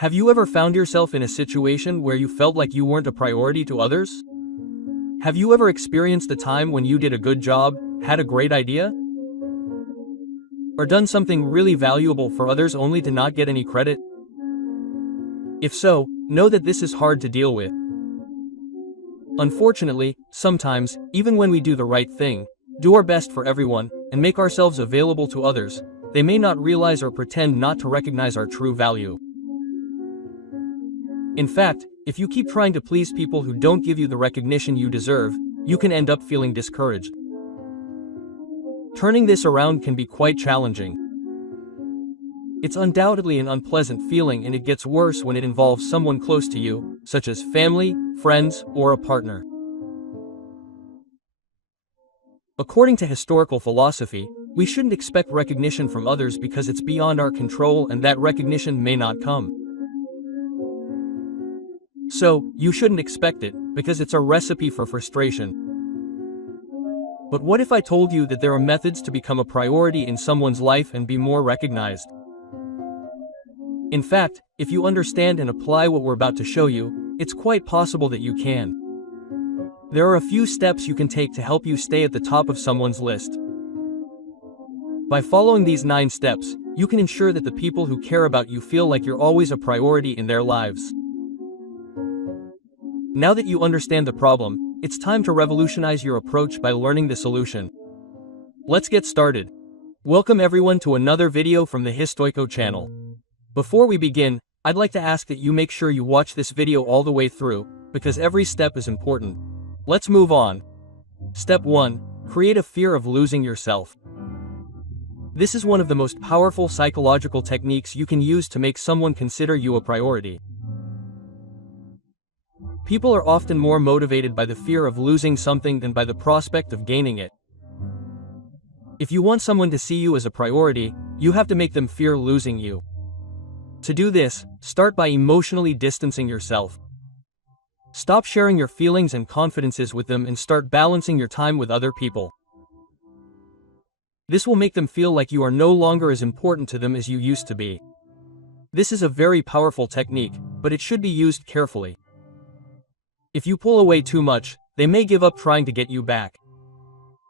Have you ever found yourself in a situation where you felt like you weren't a priority to others? Have you ever experienced a time when you did a good job, had a great idea, or done something really valuable for others only to not get any credit? If so, know that this is hard to deal with. Unfortunately, sometimes, even when we do the right thing, do our best for everyone, and make ourselves available to others, they may not realize or pretend not to recognize our true value. In fact, if you keep trying to please people who don't give you the recognition you deserve, you can end up feeling discouraged. Turning this around can be quite challenging. It's undoubtedly an unpleasant feeling, and it gets worse when it involves someone close to you, such as family, friends, or a partner. According to historical philosophy, we shouldn't expect recognition from others because it's beyond our control and that recognition may not come. So, you shouldn't expect it, because it's a recipe for frustration. But what if I told you that there are methods to become a priority in someone's life and be more recognized? In fact, if you understand and apply what we're about to show you, it's quite possible that you can. There are a few steps you can take to help you stay at the top of someone's list. By following these 9 steps, you can ensure that the people who care about you feel like you're always a priority in their lives. Now that you understand the problem, it's time to revolutionize your approach by learning the solution. Let's get started. Welcome everyone to another video from the Histoico channel. Before we begin, I'd like to ask that you make sure you watch this video all the way through, because every step is important. Let's move on. Step 1. Create a fear of losing yourself. This is one of the most powerful psychological techniques you can use to make someone consider you a priority. People are often more motivated by the fear of losing something than by the prospect of gaining it. If you want someone to see you as a priority, you have to make them fear losing you. To do this, start by emotionally distancing yourself. Stop sharing your feelings and confidences with them and start balancing your time with other people. This will make them feel like you are no longer as important to them as you used to be. This is a very powerful technique, but it should be used carefully. If you pull away too much, they may give up trying to get you back.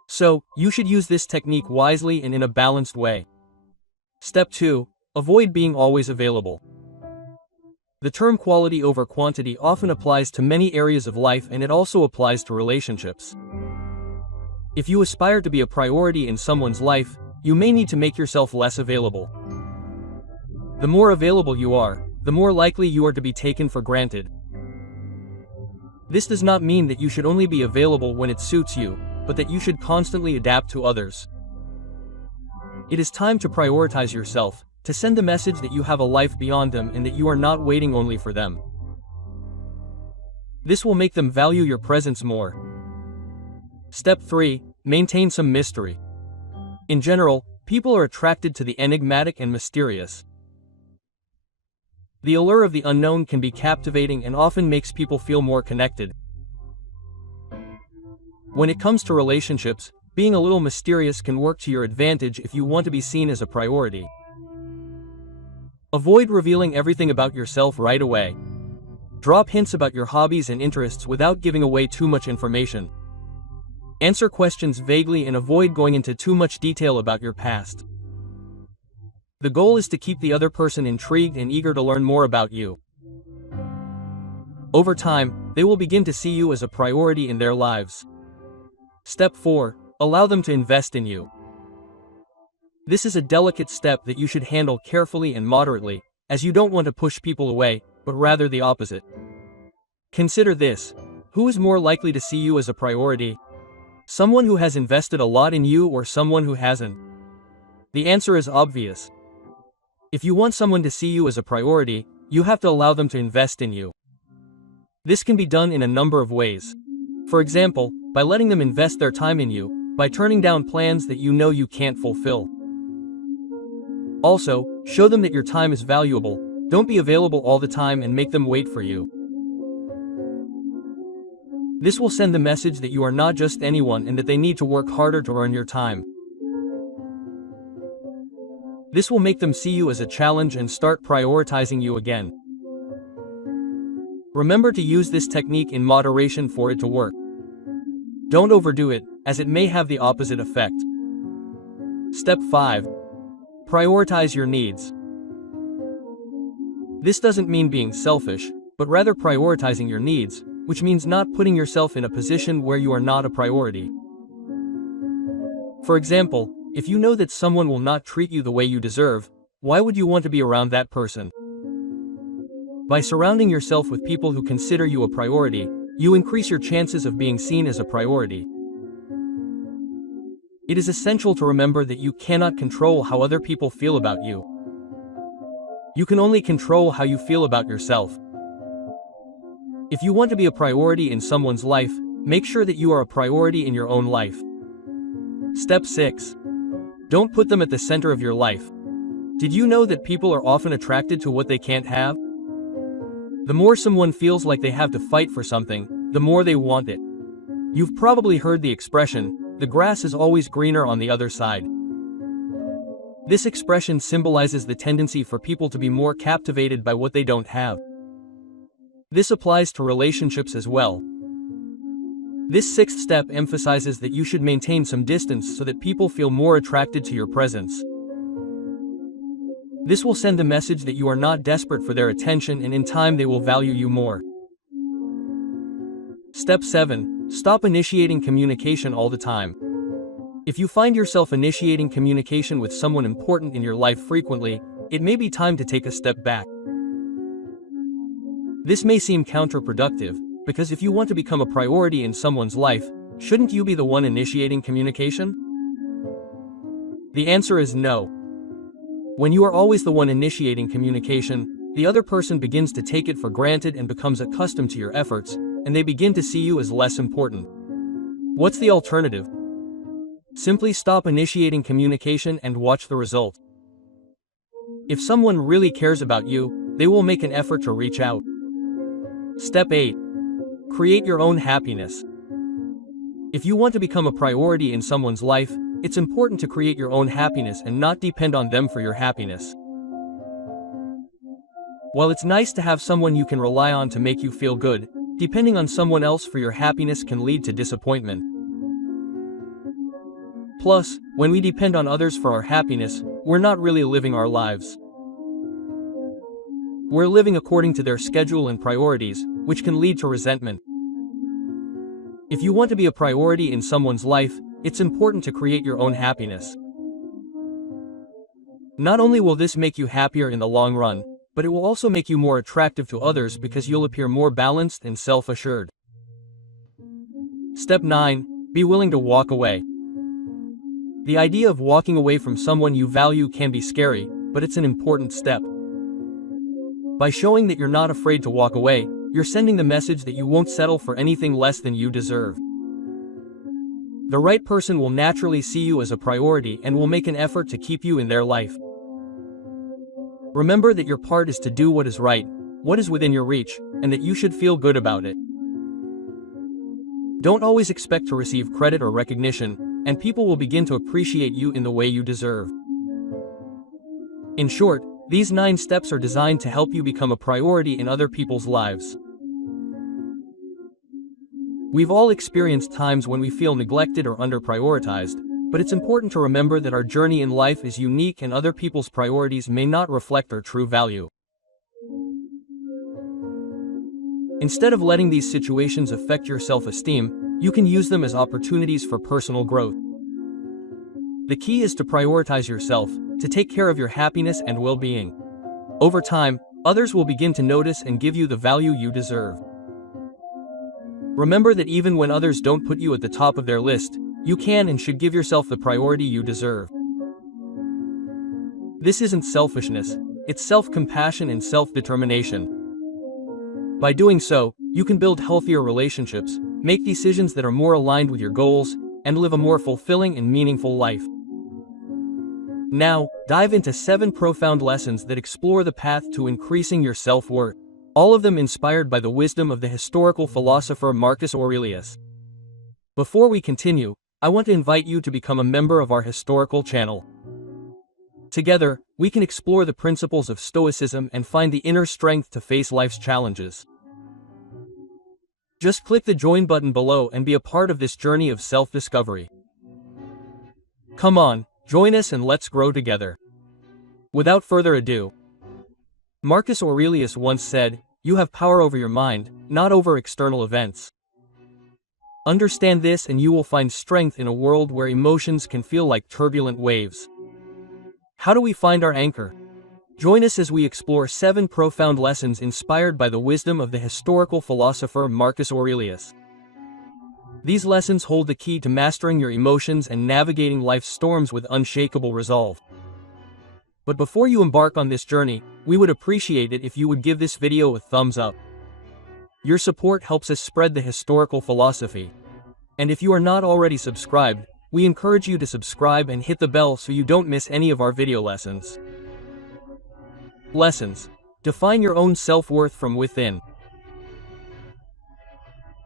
So, you should use this technique wisely and in a balanced way. Step 2. Avoid being always available. The term quality over quantity often applies to many areas of life, and it also applies to relationships. If you aspire to be a priority in someone's life, you may need to make yourself less available. The more available you are, the more likely you are to be taken for granted. This does not mean that you should only be available when it suits you, but that you should constantly adapt to others. It is time to prioritize yourself, to send the message that you have a life beyond them and that you are not waiting only for them. This will make them value your presence more. Step 3. Maintain some mystery. In general, people are attracted to the enigmatic and mysterious. The allure of the unknown can be captivating and often makes people feel more connected. When it comes to relationships, being a little mysterious can work to your advantage if you want to be seen as a priority. Avoid revealing everything about yourself right away. Drop hints about your hobbies and interests without giving away too much information. Answer questions vaguely and avoid going into too much detail about your past. The goal is to keep the other person intrigued and eager to learn more about you. Over time, they will begin to see you as a priority in their lives. Step 4. Allow them to invest in you. This is a delicate step that you should handle carefully and moderately, as you don't want to push people away, but rather the opposite. Consider this. Who is more likely to see you as a priority? Someone who has invested a lot in you or someone who hasn't? The answer is obvious. If you want someone to see you as a priority, you have to allow them to invest in you. This can be done in a number of ways. For example, by letting them invest their time in you, by turning down plans that you know you can't fulfill. Also, show them that your time is valuable. Don't be available all the time and make them wait for you. This will send the message that you are not just anyone and that they need to work harder to earn your time. This will make them see you as a challenge and start prioritizing you again. Remember to use this technique in moderation for it to work. Don't overdo it, as it may have the opposite effect. Step 5. Prioritize your needs. This doesn't mean being selfish, but rather prioritizing your needs, which means not putting yourself in a position where you are not a priority. For example, if you know that someone will not treat you the way you deserve, why would you want to be around that person? By surrounding yourself with people who consider you a priority, you increase your chances of being seen as a priority. It is essential to remember that you cannot control how other people feel about you. You can only control how you feel about yourself. If you want to be a priority in someone's life, make sure that you are a priority in your own life. Step 6. Don't put them at the center of your life. Did you know that people are often attracted to what they can't have? The more someone feels like they have to fight for something, the more they want it. You've probably heard the expression, "The grass is always greener on the other side." This expression symbolizes the tendency for people to be more captivated by what they don't have. This applies to relationships as well. This sixth step emphasizes that you should maintain some distance so that people feel more attracted to your presence. This will send a message that you are not desperate for their attention, and in time they will value you more. Step 7. Stop initiating communication all the time. If you find yourself initiating communication with someone important in your life frequently, it may be time to take a step back. This may seem counterproductive, because if you want to become a priority in someone's life, shouldn't you be the one initiating communication? The answer is no. When you are always the one initiating communication, the other person begins to take it for granted and becomes accustomed to your efforts, and they begin to see you as less important. What's the alternative? Simply stop initiating communication and watch the result. If someone really cares about you, they will make an effort to reach out. Step 8. Create your own happiness. If you want to become a priority in someone's life, it's important to create your own happiness and not depend on them for your happiness. While it's nice to have someone you can rely on to make you feel good, depending on someone else for your happiness can lead to disappointment. Plus, when we depend on others for our happiness, we're not really living our lives. We're living according to their schedule and priorities, which can lead to resentment. If you want to be a priority in someone's life, it's important to create your own happiness. Not only will this make you happier in the long run, but it will also make you more attractive to others because you'll appear more balanced and self-assured. Step 9. Be willing to walk away. The idea of walking away from someone you value can be scary, but it's an important step. By showing that you're not afraid to walk away, you're sending the message that you won't settle for anything less than you deserve. The right person will naturally see you as a priority and will make an effort to keep you in their life. Remember that your part is to do what is right, what is within your reach, and that you should feel good about it. Don't always expect to receive credit or recognition, and people will begin to appreciate you in the way you deserve. In short, these 9 steps are designed to help you become a priority in other people's lives. We've all experienced times when we feel neglected or under-prioritized, but it's important to remember that our journey in life is unique and other people's priorities may not reflect our true value. Instead of letting these situations affect your self-esteem, you can use them as opportunities for personal growth. The key is to prioritize yourself, to take care of your happiness and well-being. Over time, others will begin to notice and give you the value you deserve. Remember that even when others don't put you at the top of their list, you can and should give yourself the priority you deserve. This isn't selfishness, it's self-compassion and self-determination. By doing so, you can build healthier relationships, make decisions that are more aligned with your goals, and live a more fulfilling and meaningful life. Now, dive into 7 profound lessons that explore the path to increasing your self-worth, all of them inspired by the wisdom of the historical philosopher Marcus Aurelius. Before we continue, I want to invite you to become a member of our historical channel. Together, we can explore the principles of Stoicism and find the inner strength to face life's challenges. Just click the join button below and be a part of this journey of self-discovery. Come on, join us and let's grow together. Without further ado, Marcus Aurelius once said, "You have power over your mind, not over external events." Understand this and you will find strength in a world where emotions can feel like turbulent waves. How do we find our anchor? Join us as we explore 7 profound lessons inspired by the wisdom of the historical philosopher Marcus Aurelius. These lessons hold the key to mastering your emotions and navigating life's storms with unshakable resolve. But before you embark on this journey, we would appreciate it if you would give this video a thumbs up. Your support helps us spread the historical philosophy. And if you are not already subscribed, we encourage you to subscribe and hit the bell so you don't miss any of our video lessons. Lessons. Define your own self-worth from within.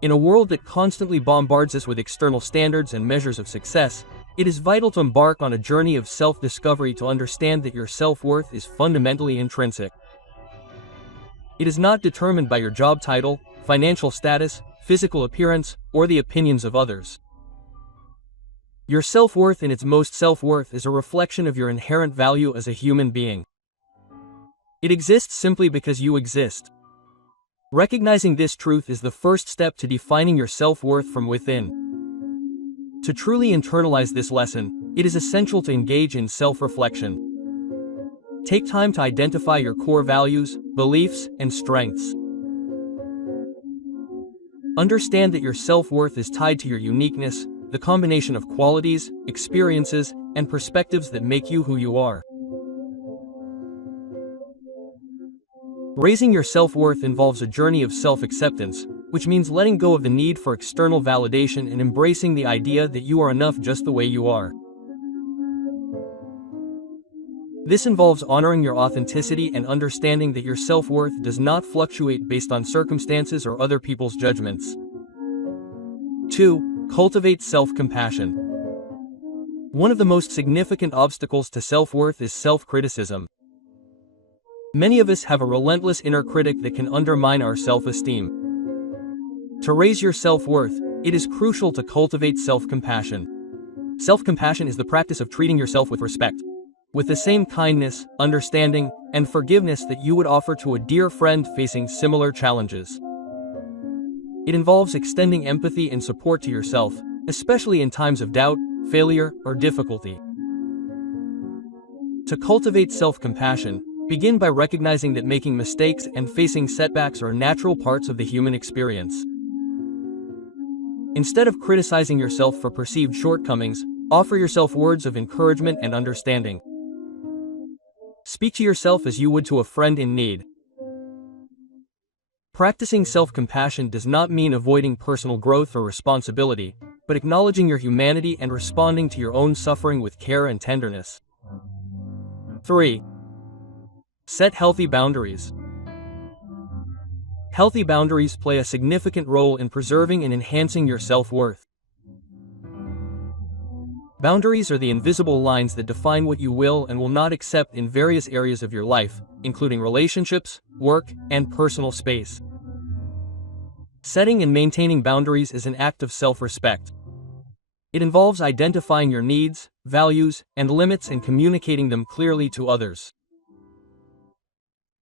In a world that constantly bombards us with external standards and measures of success, it is vital to embark on a journey of self-discovery to understand that your self-worth is fundamentally intrinsic. It is not determined by your job title, financial status, physical appearance, or the opinions of others. Your self-worth in its most self-worth is a reflection of your inherent value as a human being. It exists simply because you exist. Recognizing this truth is the first step to defining your self-worth from within. To truly internalize this lesson, it is essential to engage in self-reflection. Take time to identify your core values, beliefs, and strengths. Understand that your self-worth is tied to your uniqueness, the combination of qualities, experiences, and perspectives that make you who you are. Raising your self-worth involves a journey of self-acceptance, which means letting go of the need for external validation and embracing the idea that you are enough just the way you are. This involves honoring your authenticity and understanding that your self-worth does not fluctuate based on circumstances or other people's judgments. 2. Cultivate self-compassion. One of the most significant obstacles to self-worth is self-criticism. Many of us have a relentless inner critic that can undermine our self-esteem. To raise your self-worth, it is crucial to cultivate self-compassion. Self-compassion is the practice of treating yourself with respect, with the same kindness, understanding, and forgiveness that you would offer to a dear friend facing similar challenges. It involves extending empathy and support to yourself, especially in times of doubt, failure, or difficulty. To cultivate self-compassion, begin by recognizing that making mistakes and facing setbacks are natural parts of the human experience. Instead of criticizing yourself for perceived shortcomings, offer yourself words of encouragement and understanding. Speak to yourself as you would to a friend in need. Practicing self-compassion does not mean avoiding personal growth or responsibility, but acknowledging your humanity and responding to your own suffering with care and tenderness. 3. Set healthy boundaries. Healthy boundaries play a significant role in preserving and enhancing your self-worth. Boundaries are the invisible lines that define what you will and will not accept in various areas of your life, including relationships, work, and personal space. Setting and maintaining boundaries is an act of self-respect. It involves identifying your needs, values, and limits and communicating them clearly to others.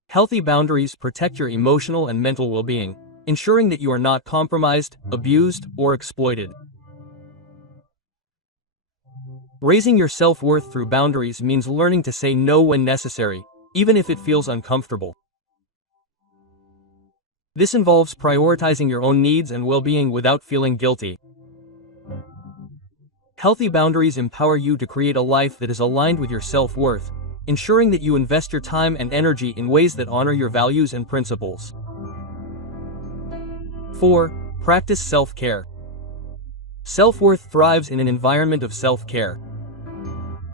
Healthy boundaries protect your emotional and mental well-being, ensuring that you are not compromised, abused, or exploited. Raising your self-worth through boundaries means learning to say no when necessary, even if it feels uncomfortable. This involves prioritizing your own needs and well-being without feeling guilty. Healthy boundaries empower you to create a life that is aligned with your self-worth, ensuring that you invest your time and energy in ways that honor your values and principles. 4. Practice self-care. Self-worth thrives in an environment of self-care.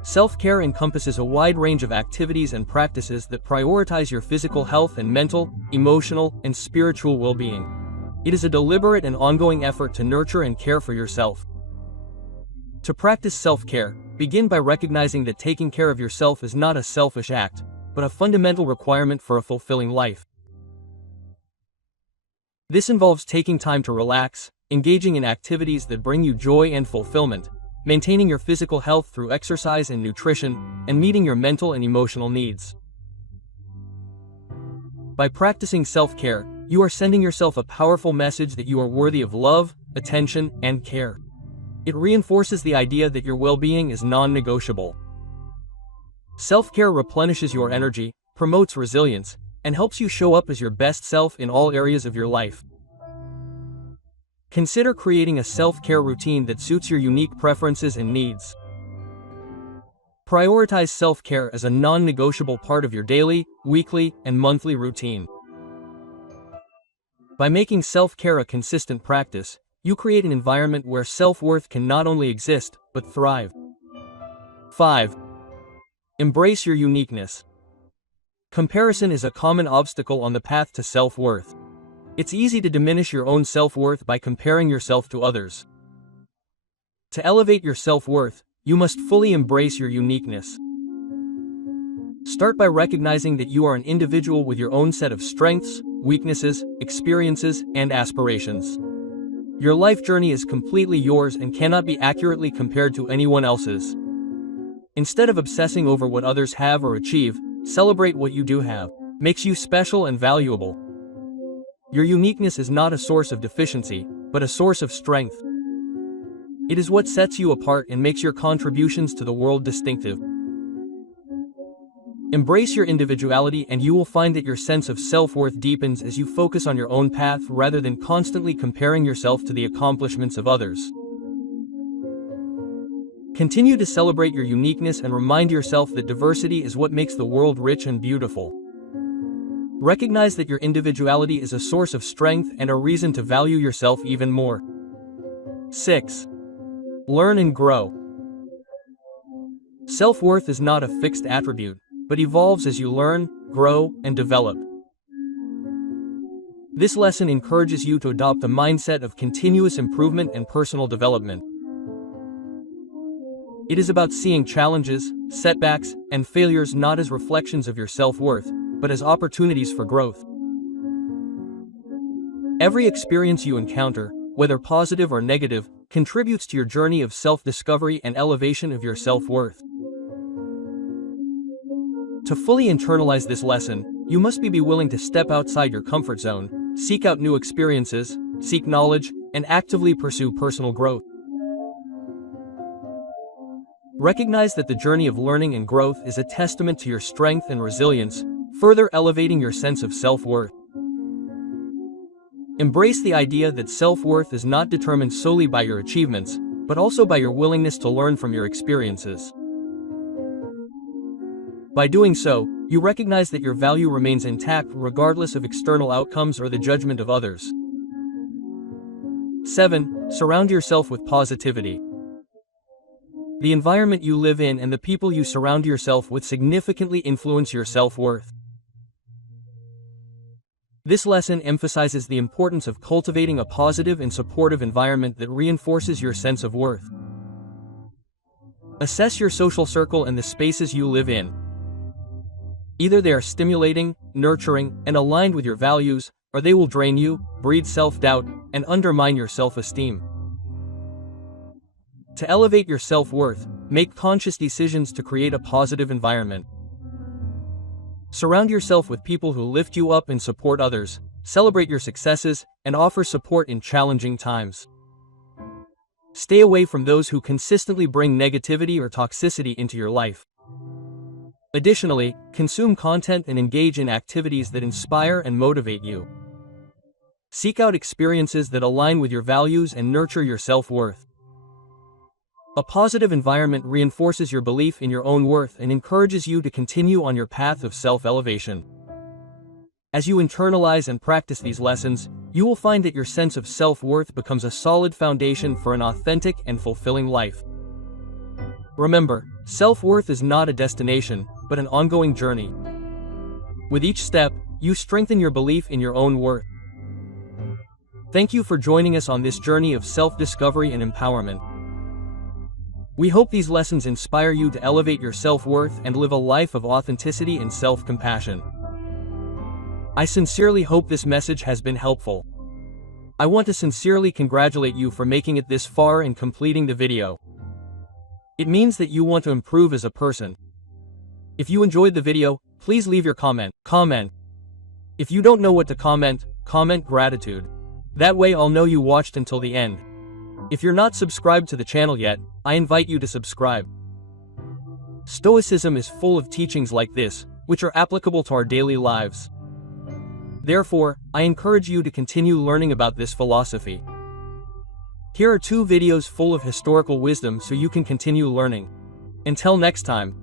Self-care encompasses a wide range of activities and practices that prioritize your physical health and mental, emotional, and spiritual well-being. It is a deliberate and ongoing effort to nurture and care for yourself. To practice self-care, begin by recognizing that taking care of yourself is not a selfish act, but a fundamental requirement for a fulfilling life. This involves taking time to relax, engaging in activities that bring you joy and fulfillment, maintaining your physical health through exercise and nutrition, and meeting your mental and emotional needs. By practicing self-care, you are sending yourself a powerful message that you are worthy of love, attention, and care. It reinforces the idea that your well-being is non-negotiable. Self-care replenishes your energy, promotes resilience, and helps you show up as your best self in all areas of your life. Consider creating a self-care routine that suits your unique preferences and needs. Prioritize self-care as a non-negotiable part of your daily, weekly, and monthly routine. By making self-care a consistent practice, you create an environment where self-worth can not only exist, but thrive. 5. Embrace your uniqueness. Comparison is a common obstacle on the path to self-worth. It's easy to diminish your own self-worth by comparing yourself to others. To elevate your self-worth, you must fully embrace your uniqueness. Start by recognizing that you are an individual with your own set of strengths, weaknesses, experiences, and aspirations. Your life journey is completely yours and cannot be accurately compared to anyone else's. Instead of obsessing over what others have or achieve, celebrate what you do have. Makes you special and valuable. Your uniqueness is not a source of deficiency, but a source of strength. It is what sets you apart and makes your contributions to the world distinctive. Embrace your individuality and you will find that your sense of self-worth deepens as you focus on your own path rather than constantly comparing yourself to the accomplishments of others. Continue to celebrate your uniqueness and remind yourself that diversity is what makes the world rich and beautiful. Recognize that your individuality is a source of strength and a reason to value yourself even more. 6. Learn and grow. Self-worth is not a fixed attribute, but evolves as you learn, grow, and develop. This lesson encourages you to adopt a mindset of continuous improvement and personal development. It is about seeing challenges, setbacks, and failures not as reflections of your self-worth, but as opportunities for growth. Every experience you encounter, whether positive or negative, contributes to your journey of self-discovery and elevation of your self-worth. To fully internalize this lesson, you must be willing to step outside your comfort zone, seek out new experiences, seek knowledge, and actively pursue personal growth. Recognize that the journey of learning and growth is a testament to your strength and resilience, further elevating your sense of self-worth. Embrace the idea that self-worth is not determined solely by your achievements, but also by your willingness to learn from your experiences. By doing so, you recognize that your value remains intact regardless of external outcomes or the judgment of others. 7. Surround yourself with positivity. The environment you live in and the people you surround yourself with significantly influence your self-worth. This lesson emphasizes the importance of cultivating a positive and supportive environment that reinforces your sense of worth. Assess your social circle and the spaces you live in. Either they are stimulating, nurturing, and aligned with your values, or they will drain you, breed self-doubt, and undermine your self-esteem. To elevate your self-worth, make conscious decisions to create a positive environment. Surround yourself with people who lift you up and support others, celebrate your successes, and offer support in challenging times. Stay away from those who consistently bring negativity or toxicity into your life. Additionally, consume content and engage in activities that inspire and motivate you. Seek out experiences that align with your values and nurture your self-worth. A positive environment reinforces your belief in your own worth and encourages you to continue on your path of self-elevation. As you internalize and practice these lessons, you will find that your sense of self-worth becomes a solid foundation for an authentic and fulfilling life. Remember, self-worth is not a destination, but an ongoing journey. With each step, you strengthen your belief in your own worth. Thank you for joining us on this journey of self-discovery and empowerment. We hope these lessons inspire you to elevate your self-worth and live a life of authenticity and self-compassion. I sincerely hope this message has been helpful. I want to sincerely congratulate you for making it this far and completing the video. It means that you want to improve as a person. If you enjoyed the video, please leave your comment. If you don't know what to comment gratitude. That way I'll know you watched until the end. If you're not subscribed to the channel yet, I invite you to subscribe. Stoicism is full of teachings like this, which are applicable to our daily lives. Therefore, I encourage you to continue learning about this philosophy. Here are 2 videos full of historical wisdom so you can continue learning. Until next time.